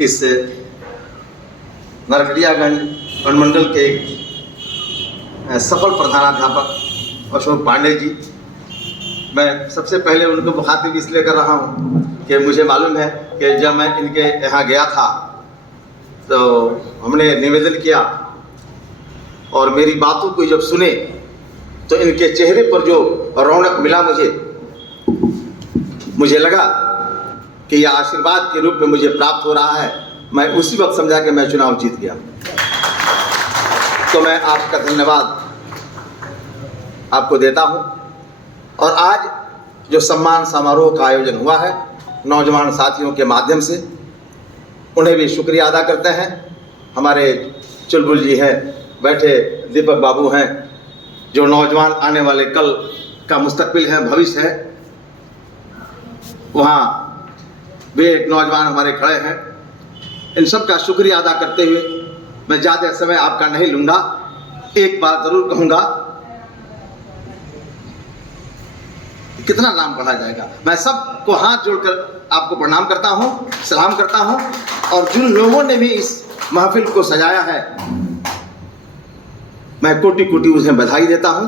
इस नरकटियागंज अनुमंडल के सफल प्रधानाध्यापक अशोक पांडे जी, मैं सबसे पहले उनको मुखातिब इसलिए कर रहा हूँ कि मुझे मालूम है कि जब मैं इनके यहाँ गया था तो हमने निवेदन किया और मेरी बातों को जब सुने तो इनके चेहरे पर जो रौनक मिला मुझे लगा कि यह आशीर्वाद के रूप में मुझे प्राप्त हो रहा है। मैं उसी वक्त समझा कि मैं चुनाव जीत गया। तो मैं आपका धन्यवाद आपको देता हूं। और आज जो सम्मान समारोह का आयोजन हुआ है नौजवान साथियों के माध्यम से, उन्हें भी शुक्रिया अदा करते हैं। हमारे चुलबुल जी हैं, बैठे दीपक बाबू हैं, जो नौजवान आने वाले कल का मुस्तकबिल है, भविष्य है। वहाँ वे एक नौजवान हमारे खड़े हैं। इन सब का शुक्रिया अदा करते हुए मैं ज़्यादा समय आपका नहीं लूँगा। एक बात ज़रूर कहूँगा, कितना नाम पढ़ा जाएगा। मैं सबको हाथ जोड़कर आपको प्रणाम करता हूँ, सलाम करता हूँ। और जिन लोगों ने भी इस महफिल को सजाया है, मैं कोटि कोटि उन्हें बधाई देता हूँ।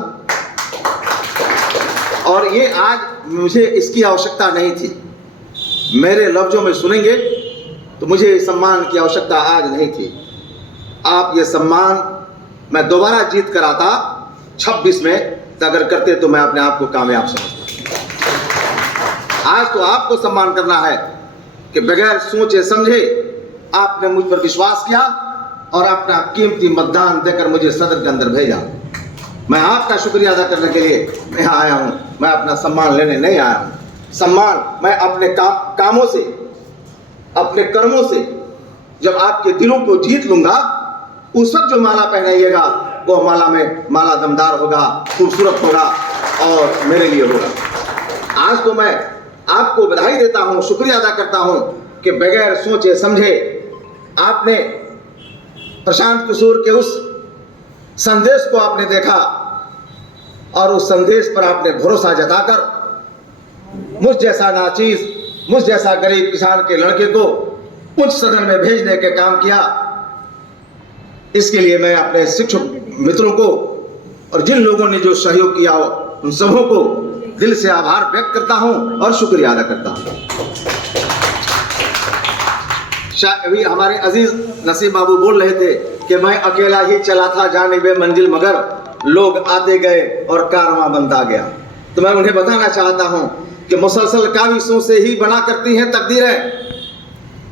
और ये आज मुझे इसकी आवश्यकता नहीं थी। मेरे लफ्ज़ों में सुनेंगे तो मुझे इस सम्मान की आवश्यकता आज नहीं थी। आप ये सम्मान मैं दोबारा जीत कर आता 26 में, तो अगर करते तो मैं अपने आप को कामयाब समझता। आज तो आपको सम्मान करना है कि बगैर सोचे समझे आपने मुझ पर विश्वास किया और अपना कीमती मतदान देकर मुझे सदन के अंदर भेजा। मैं आपका शुक्रिया अदा करने के लिए यहाँ आया हूँ। मैं अपना सम्मान लेने नहीं आया हूँ। सम्मान मैं अपने कामों से, अपने कर्मों से जब आपके दिलों को जीत लूंगा, उस वक्त जो माला पहनाइएगा वो माला में माला दमदार होगा, खूबसूरत होगा और मेरे लिए होगा। आज तो मैं आपको बधाई देता हूँ, शुक्रिया अदा करता हूँ कि बगैर सोचे समझे आपने प्रशांत किशोर के उस संदेश को आपने देखा और उस संदेश पर आपने भरोसा जताकर मुझ जैसा नाचीज, मुझ जैसा गरीब किसान के लड़के को उच्च सदन में भेजने के काम किया। इसके लिए मैं अपने शिक्षक मित्रों को और जिन लोगों ने जो सहयोग किया उन सबों को दिल से आभार व्यक्त करता हूं और शुक्रिया अदा करता हूं। अभी हमारे अजीज नसीम बाबू बोल रहे थे कि मैं अकेला ही चला था जाने बे मंजिल, मगर लोग आते गए और कारवां बनता गया। तो मैं उन्हें बताना चाहता हूं कि मुसलसल काविशों से ही बना करती हैं तकदीरें,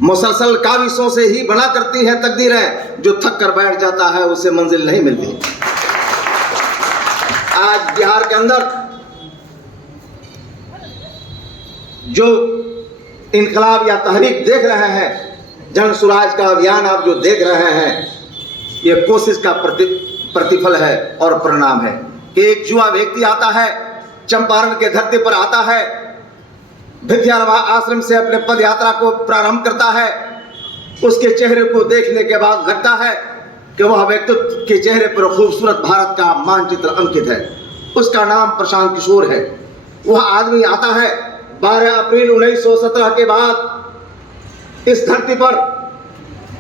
मुसलसल काविशों से ही बना करती हैं तकदीरें। जो थक कर बैठ जाता है उसे मंजिल नहीं मिलती। आज बिहार के अंदर जो इनकलाब या तहरीक देख रहे हैं, जन सुराज का अभियान आप जो देख रहे हैं, ये कोशिश का प्रतिफल है और परिणाम है कि एक युवा व्यक्ति आता है, चंपारण के धरती पर आता है, विद्यारंभ आश्रम से अपने पद यात्रा को प्रारंभ करता है। उसके चेहरे को देखने के बाद लगता है कि वह व्यक्तित्व के चेहरे पर खूबसूरत भारत का मानचित्र अंकित है। उसका नाम प्रशांत किशोर है। वह आदमी आता है 12 अप्रैल 1917 के बाद इस धरती पर,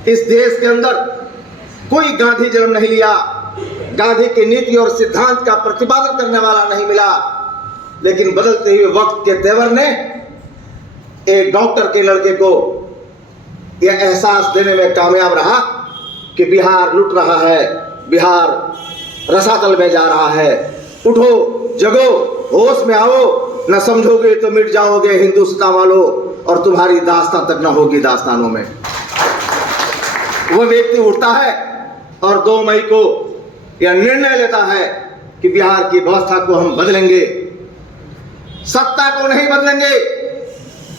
इस देश के अंदर कोई गांधी जन्म नहीं लिया, गांधी की नीति और सिद्धांत का प्रतिपादन करने वाला नहीं मिला। लेकिन बदलते हुए वक्त के तेवर ने एक डॉक्टर के लड़के को यह एहसास देने में कामयाब रहा कि बिहार लुट रहा है, बिहार रसातल में जा रहा है। उठो, जगो, होश में आओ, न समझोगे तो मिट जाओगे हिंदुस्तान वालों, और तुम्हारी दास्तान तक न होगी दास्तानों में। वह व्यक्ति उठता है और 2 मई को यह निर्णय लेता है कि बिहार की व्यवस्था को हम बदलेंगे। सत्ता को नहीं बदलेंगे,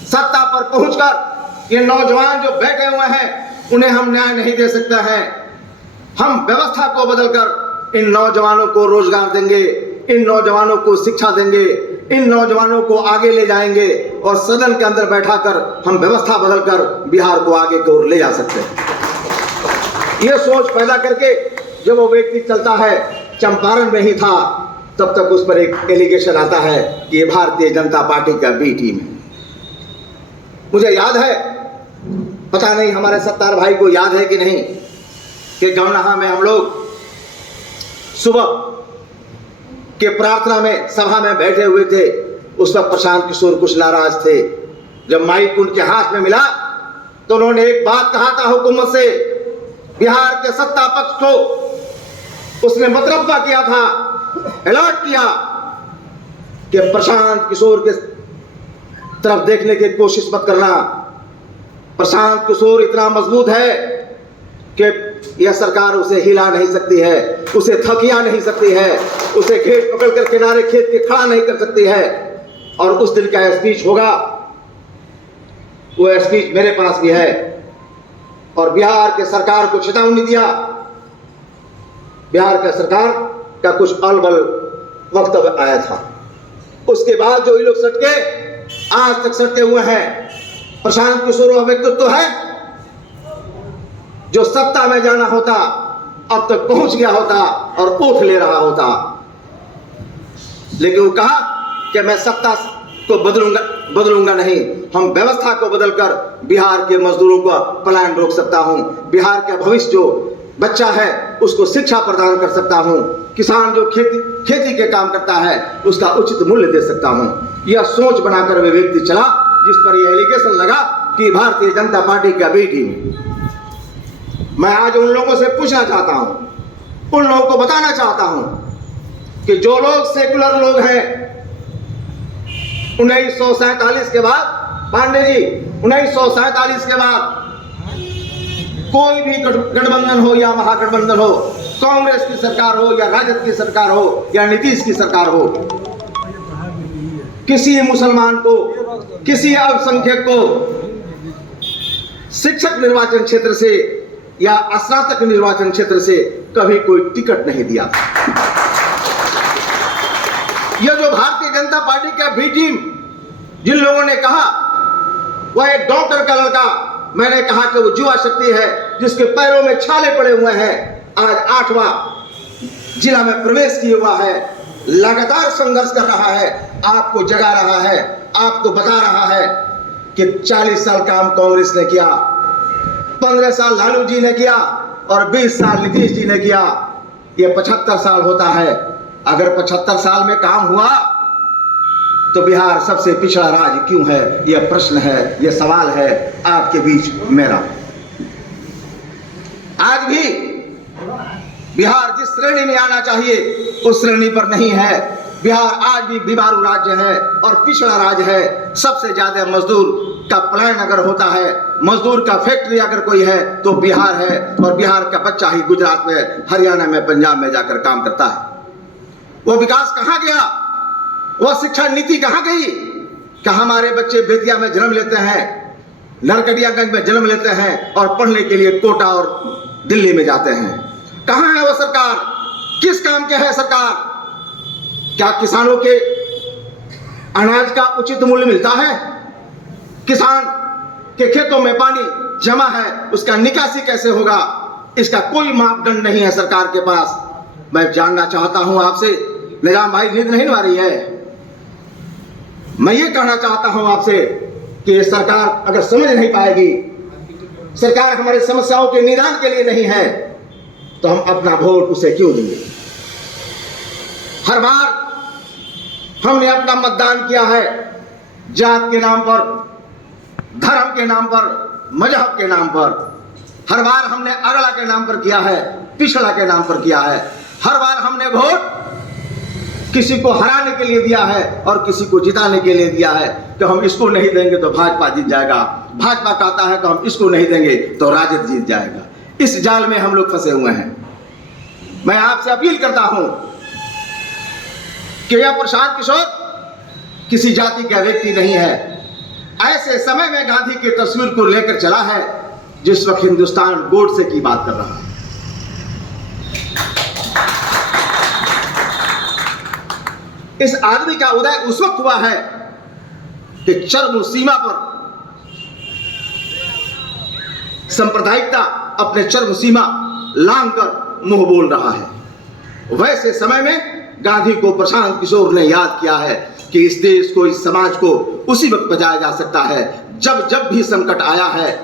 सत्ता पर पहुंचकर ये नौजवान जो बैठे हुए हैं उन्हें हम न्याय नहीं दे सकते हैं। हम व्यवस्था को बदलकर इन नौजवानों को रोजगार देंगे, इन नौजवानों को शिक्षा देंगे, इन नौजवानों को आगे ले जाएंगे और सदन के अंदर बैठाकर हम व्यवस्था बदलकर बिहार को आगे की ओर ले जा सकते हैं। ये सोच पैदा करके जब वो व्यक्ति चलता है, चंपारण में ही था, तब तक उस पर एक एलिगेशन आता है कि ये भारतीय जनता पार्टी का बी टीम है। मुझे याद है पता नहीं हमारे सत्तार भाई को याद है कि नहीं कि गमनाहा में हम लोग सुबह के प्रार्थना में सभा में बैठे हुए थे। उस वक्त प्रशांत किशोर कुछ नाराज थे। जब माइक उनके हाथ में मिला तो उन्होंने एक बात कहा था हुकूमत से, बिहार के सत्ता पक्ष को उसने मतरब्बा किया था, अलर्ट किया कि प्रशांत किशोर के तरफ देखने की कोशिश मत करना। प्रशांत किशोर इतना मजबूत है कि यह सरकार उसे हिला नहीं सकती है, उसे थकिया नहीं सकती है, उसे घेट पकड़कर किनारे खेत के खड़ा नहीं कर सकती है। और उस दिन का स्पीच होगा, वो स्पीच मेरे पास भी है। और बिहार के सरकार को चेतावनी दिया। बिहार का सरकार का कुछ अलबल वक्तव्य आया था। उसके बाद जो ये लोग सटके, आज तक सटके हुए हैं। प्रशांत किशोर वह व्यक्तित्व है जो सत्ता में जाना होता अब तक पहुंच गया होता और ओठ ले रहा होता, लेकिन वो कहा कि मैं सत्ता को बदलूंगा नहीं, हम व्यवस्था को बदलकर बिहार के मजदूरों का पलायन रोक सकता हूं, बिहार का भविष्य जो बच्चा है उसको शिक्षा प्रदान कर सकता हूं, किसान जो खेती के काम करता है उसका उचित मूल्य दे सकता हूं। यह सोच बनाकर वे व्यक्ति चला जिस पर यह एलिगेशन लगा कि भारतीय जनता पार्टी का बी टीम। मैं आज उन लोगों से पूछना चाहता हूं, उन लोगों को बताना चाहता हूं कि जो लोग सेकुलर लोग हैं, 1947 के बाद, पांडे जी 1947 के बाद कोई भी गठबंधन हो या महागठबंधन हो, कांग्रेस की सरकार हो या राजद की सरकार हो या नीतीश की सरकार हो, किसी मुसलमान को, किसी अल्पसंख्यक को शिक्षक निर्वाचन क्षेत्र से या स्नातक निर्वाचन क्षेत्र से कभी कोई टिकट नहीं दिया। यह जो भारतीय जनता पार्टी का बी टीम, जिन लोगों ने कहा वह एक डॉक्टर का लड़का, मैंने कहा कि वो युवा शक्ति है जिसके पैरों में छाले पड़े हुए हैं, आज 8वां जिला में प्रवेश किया हुआ है, लगातार संघर्ष कर रहा है, आपको जगा रहा है, आपको बता रहा है कि 40 साल काम कांग्रेस ने किया, 15 साल लालू जी ने किया और 20 साल नीतीश जी ने किया। यह 75 साल होता है। अगर 75 साल में काम हुआ तो बिहार सबसे पिछड़ा राज्य क्यों है? यह प्रश्न है, यह सवाल है आपके बीच मेरा। आज भी बिहार जिस श्रेणी में आना चाहिए उस श्रेणी पर नहीं है। बिहार आज भी बीमारू राज्य है और पिछड़ा राज्य है। सबसे ज्यादा मजदूर का पलायन अगर होता है, मजदूर का फैक्ट्री अगर कोई है तो बिहार है, और बिहार का बच्चा ही गुजरात में, हरियाणा में, पंजाब में जाकर काम करता है। वो विकास कहां गया? वह शिक्षा नीति कहां गई कि हमारे बच्चे बेतिया में जन्म लेते हैं, नरकटियागंज में जन्म लेते हैं और पढ़ने के लिए कोटा और दिल्ली में जाते हैं? कहां है वो सरकार? किस काम के है सरकार? क्या किसानों के अनाज का उचित मूल्य मिलता है? किसान के खेतों में पानी जमा है, उसका निकासी कैसे होगा? इसका कोई मापदंड नहीं है सरकार के पास। मैं जानना चाहता हूं आपसे, निजाम भाई नींद नहीं आ रही है, मैं ये कहना चाहता हूं आपसे कि ये सरकार अगर समझ नहीं पाएगी, सरकार हमारी समस्याओं के निदान के लिए नहीं है, तो हम अपना वोट उसे क्यों देंगे? हर बार हमने अपना मतदान किया है जात के नाम पर, धर्म के नाम पर, मजहब के नाम पर। हर बार हमने अगला के नाम पर किया है, पिछड़ा के नाम पर किया है। हर बार हमने वोट किसी को हराने के लिए दिया है और किसी को जिताने के लिए दिया है कि हम इसको नहीं देंगे तो भाजपा जीत जाएगा, भाजपा कहता है कि हम इसको नहीं देंगे तो राजद जीत जाएगा। इस जाल में हम लोग फंसे हुए हैं। मैं आपसे अपील करता हूं कि यह प्रशांत किशोर किसी जाति का व्यक्ति नहीं है। ऐसे समय में गांधी की तस्वीर को लेकर चला है जिस वक्त हिंदुस्तान गोडसे की बात कर रहा है। इस आदमी का उदय उस वक्त हुआ है कि चरम सीमा पर सांप्रदायिकता अपने चरम सीमा लांघकर मुंह बोल रहा है। वैसे समय में गांधी को प्रशांत किशोर ने याद किया है कि इस देश को, इस समाज को उसी वक्त बचाया जा सकता है जब जब भी संकट आया है।